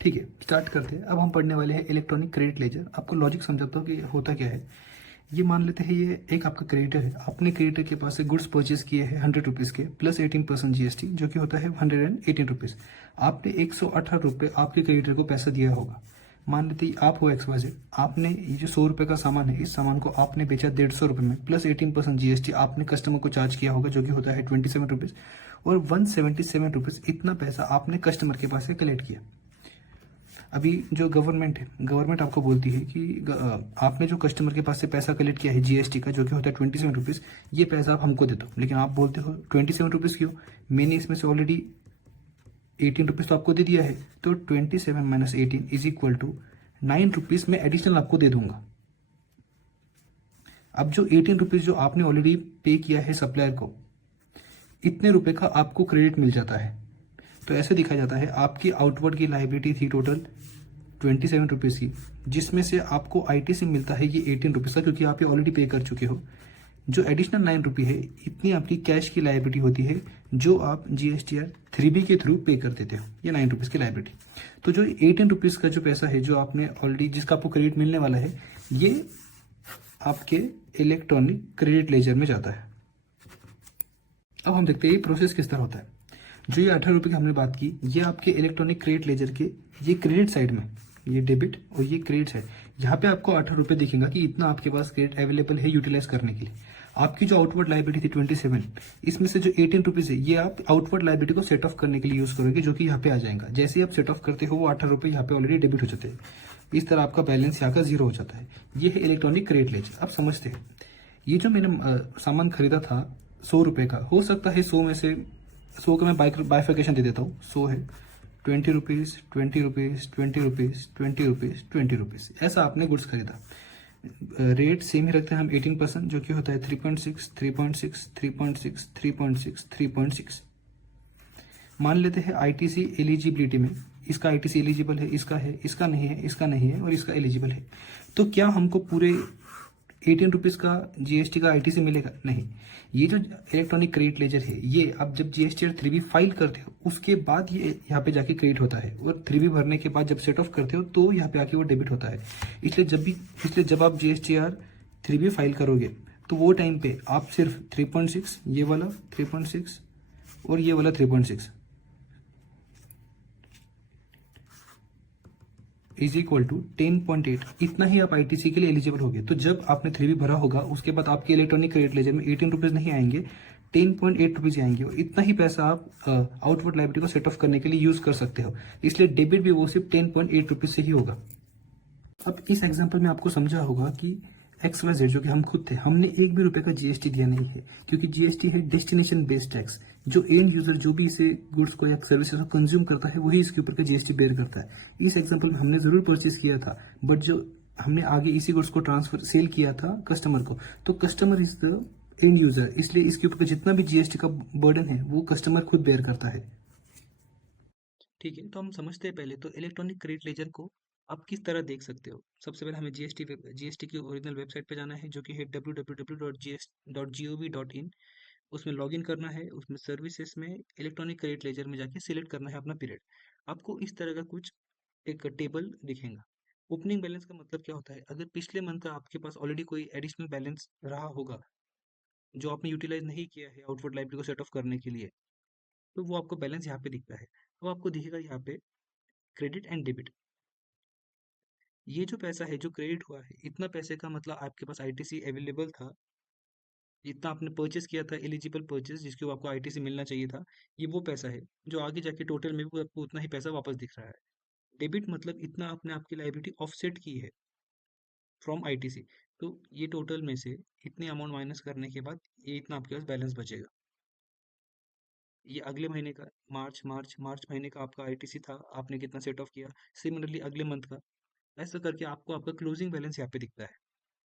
ठीक है, स्टार्ट करते हैं। अब हम पढ़ने वाले हैं इलेक्ट्रॉनिक क्रेडिट लेजर। आपको लॉजिक समझाता हूँ कि होता क्या है। ये मान लेते हैं ये एक आपका क्रेडिटर है। आपने क्रेडिटर के पास से गुड्स परचेज किए हैं 100 रुपीज़ के प्लस 18% जीएसटी, जो कि होता है 118 रुपीज़। आपने 118 रुपये आपके क्रेडिटर को पैसा दिया होगा। मान लेते हैं आप हो XYZ। आपने ये जो 100 रुपये का सामान है, इस सामान को आपने बेचा 150 रुपये में प्लस 18% जीएसटी आपने कस्टमर को चार्ज किया होगा, जो कि होता है 27 रुपीज़। और 177 रुपीज़ इतना पैसा आपने कस्टमर के पास से कलेक्ट किया। अभी जो गवर्नमेंट है, गवर्नमेंट आपको बोलती है कि आपने जो कस्टमर के पास से पैसा कलेक्ट किया है जीएसटी का, जो कि होता है 27 रुपीज़, ये पैसा आप हमको दे दो। लेकिन आप बोलते हो 27 रुपीज़ क्यों? मैंने इसमें से ऑलरेडी 18 रुपीज़ तो आपको दे दिया है, तो 27 minus 18 is equal to 9 rupees मैं एडिशनल आपको दे दूंगा। अब जो 18 रुपीज़ जो आपने ऑलरेडी पे किया है सप्लायर को, इतने रुपए का आपको क्रेडिट मिल जाता है। तो ऐसे दिखा जाता है आपकी आउटवर्ड की लाइबिलिटी थी टोटल 27 रुपीज़ की, जिसमें से आपको आईटीसी मिलता है ये 18 रुपीज़ का, क्योंकि आप ये ऑलरेडी पे कर चुके हो। जो एडिशनल 9 रुपये है, इतनी आपकी कैश की लाइबिलिटी होती है, जो आप GSTR 3B के थ्रू पे कर देते हो, ये 9 रुपीज़ की लाइबिलिटी। तो जो 18 रुपीज़ का जो पैसा है, जो आपने ऑलरेडी जिसका आपको क्रेडिट मिलने वाला है, ये आपके इलेक्ट्रॉनिक क्रेडिट लेजर में जाता है। अब हम देखते हैं ये प्रोसेस किस तरह होता है। जो ये 18 रुपये की हमने बात की, ये आपके इलेक्ट्रॉनिक क्रेडिट लेजर के ये क्रेडिट साइड में, ये डेबिट और ये क्रेडिट साइड, यहाँ पे आपको 18 रुपये दिखेगा कि इतना आपके पास क्रेडिट अवेलेबल है यूटिलाइज करने के लिए। आपकी जो आउटवर्ड लाइबिलिटी थी 27, इसमें से जो 18 रुपीज़ है, ये आप आउटवर्ड लाइबिलिटी को सेट ऑफ करने के लिए यूज करोगे, जो कि यहाँ पे आ जाएगा। जैसे ही आप सेट ऑफ करते हो, वो 18 रुपये यहाँ पे ऑलरेडी डेबिट हो जाते हैं। इस तरह आपका बैलेंस यहाँ का जीरो हो जाता है। ये है इलेक्ट्रॉनिक क्रेडिट लेजर। आप समझते हैं, ये जो मैंने सामान खरीदा था 100 रुपये का, हो सकता है 100 में से 100 का मैं बाइफिकेशन दे देता हूँ। 100 है 20 rupees, 20 rupees, 20 rupees, 20 rupees, 20 rupees, ऐसा आपने गुड्स खरीदा। रेट सेम ही रखते हैं हम 18%, जो कि होता है 3.6, 3.6, 3.6, 3.6, 3.6। मान लेते हैं आईटीसी एलिजिबिलिटी में, इसका आईटीसी एलिजिबल है, इसका है, इसका नहीं है, इसका नहीं है और इसका एलिजिबल है। तो क्या हमको पूरे 18 रुपीज़ का जीएसटी का आईटीसी मिलेगा? नहीं। ये जो इलेक्ट्रॉनिक क्रेडिट लेजर है, ये आप जब GSTR 3B फाइल करते हो, उसके बाद ये यहाँ पे जाके क्रेडिट होता है, और 3B भरने के बाद जब सेट ऑफ करते हो, तो यहाँ पे आके वो डेबिट होता है। इसलिए जब आप GSTR 3B फाइल करोगे, तो वो टाइम पे आप सिर्फ 3.6, ये वाला 3.6 और ये वाला 3.6 इज इक्वल टू 10.8, इतना ही आप आईटीसी के लिए एलिजिबल होगे। तो जब आपने 3B भरा होगा, उसके बाद आपके इलेक्ट्रॉनिक क्रेडिट लेजर में 18 रुपीज़ नहीं आएंगे, 10.8 रुपीज़ आएंगे, और इतना ही पैसा आप आउटवर्ड लाइबिलिटी को सेट ऑफ करने के लिए यूज कर सकते हो। इसलिए डेबिट भी वो सिर्फ 10.8 रुपीज़ से ही होगा। अब इस एग्जाम्पल में आपको समझा होगा कि XYZ जो कि हम खुद थे, हमने एक भी रुपए का जीएसटी दिया नहीं है, क्योंकि जीएसटी है डेस्टिनेशन बेस्ड टैक्स। जो एंड यूजर जो भी इसे गुड्स को या सर्विसेज को कंज्यूम करता है, वही इसके ऊपर का जीएसटी बेयर करता है। इस एग्जाम्पल में हमने जरूर परचेज किया था, बट जो हमने आगे इसी गुड्स को ट्रांसफर सेल किया था कस्टमर को, तो customer is the end user, इसलिए इसके ऊपर जितना भी जीएसटी का बर्डन है, वो कस्टमर खुद बेयर करता है। ठीक है, तो हम समझते हैं पहले तो इलेक्ट्रॉनिक क्रेडिट लेजर को आप किस तरह देख सकते हो। सबसे पहले हमें जीएसटी की ओरिजिनल वेबसाइट पे जाना है, जो कि है www.gov.in। उसमें लॉगिन करना है, उसमें सर्विसेज में इलेक्ट्रॉनिक क्रेडिट लेजर में जाके सिलेक्ट करना है अपना पीरियड। आपको इस तरह का कुछ एक टेबल दिखेगा। ओपनिंग बैलेंस का मतलब क्या होता है? अगर पिछले मंथ का आपके पास ऑलरेडी कोई एडिशनल बैलेंस रहा होगा, जो आपने यूटिलाइज नहीं किया है आउटवर्ड लाइबिलिटी को सेट ऑफ करने के लिए, तो वो आपको बैलेंस यहाँ पे दिखता है। अब आपको दिखेगा यहाँ पे क्रेडिट एंड डेबिट। ये जो पैसा है जो क्रेडिट हुआ है, इतना पैसे का मतलब आपके पास आईटीसी अवेलेबल था, जितना आपने परचेस किया था एलिजिबल परचेस, जिसके आपको आईटीसी मिलना चाहिए था, ये वो पैसा है जो आगे जाके टोटल में भी आपको उतना ही पैसा वापस दिख रहा है। डेबिट मतलब इतना आपने आपकी लाइबिलिटी ऑफसेट की है फ्रॉम आईटीसी, तो ये टोटल में से इतने अमाउंट माइनस करने के बाद ये इतना आपके पास बैलेंस बचेगा। ये अगले महीने का मार्च महीने का आपका आईटीसी था, आपने कितना सेट ऑफ किया, सिमिलरली अगले मंथ का, ऐसा करके आपको आपका क्लोजिंग बैलेंस यहाँ पे दिखता है।